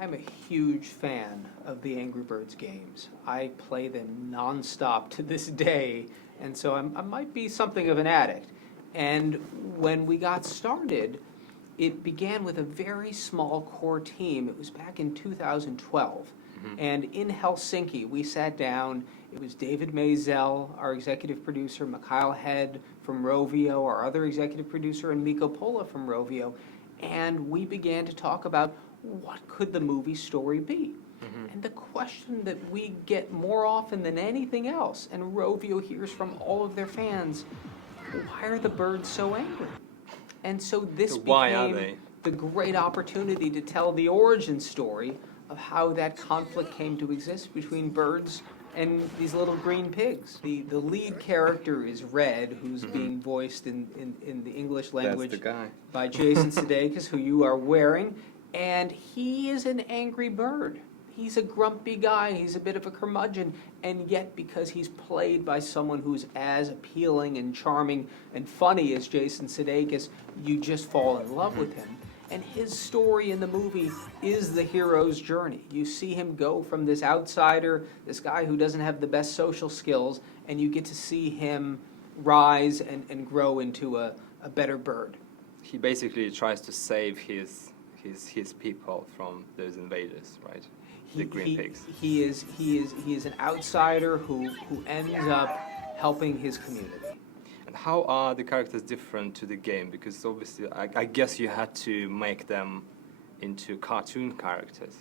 I'm a huge fan of the Angry Birds games. I play them nonstop to this day, and so I might be something of an addict. And when we got started, it began with a very small core team. It was back in 2012. And in Helsinki, we sat down. It was David Maisel, our executive producer, Mikhail Head from Rovio, our other executive producer, and Mikko Pola from Rovio. And we began to talk about what could the movie story be. And the question that we get more often than anything else, and Rovio hears from all of their fans, why are the birds so angry? And so this became the great opportunity to tell the origin story of how that conflict came to exist between birds and these little green pigs. The lead character is Red, who's being voiced in the English language by Jason Sudeikis, who you are wearing, and he is an angry bird. He's a grumpy guy, he's a bit of a curmudgeon, and yet because he's played by someone who's as appealing and charming and funny as Jason Sudeikis, you just fall in love with him. And his story in the movie is the hero's journey. You see him go from this outsider, this guy who doesn't have the best social skills, and you get to see him rise and grow into a better bird. He basically tries to save his people from those invaders, right? The green pigs. He is an outsider who ends up helping his community. And how are the characters different to the game? Because obviously, I guess you had to make them into cartoon characters.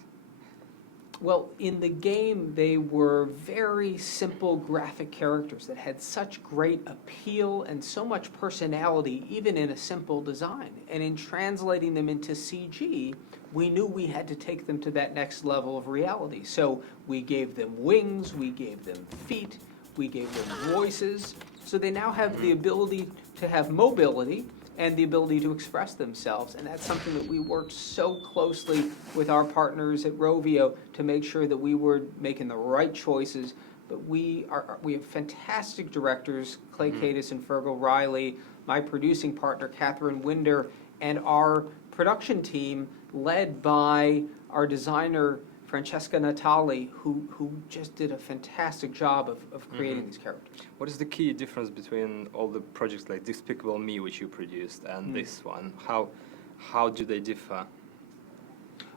Well, in the game, they were very simple graphic characters that had such great appeal and so much personality, even in a simple design. And in translating them into CG, we knew we had to take them to that next level of reality. So we gave them wings, we gave them feet, we gave them voices. So they now have the ability to have mobility and the ability to express themselves. And that's something that we worked so closely with our partners at Rovio to make sure that we were making the right choices. But we have fantastic directors, Clay Cadis and Fergal Riley, my producing partner, Catherine Winder, and our production team led by our designer, Francesca Natali, who just did a fantastic job of creating these characters. What is the key difference between all the projects like Despicable Me, which you produced, and this one? How do they differ?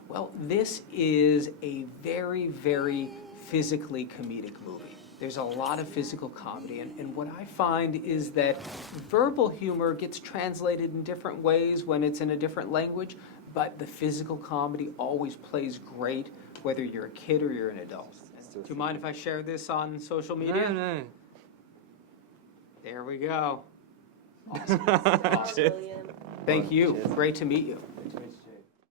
Well, this is a very, very physically comedic movie. There's a lot of physical comedy, and what I find is that verbal humor gets translated in different ways when it's in a different language, but the physical comedy always plays great, whether you're a kid or you're an adult. Do you mind if I share this on social media? No. There we go. Awesome. Thank you. Cheers. Great to meet you.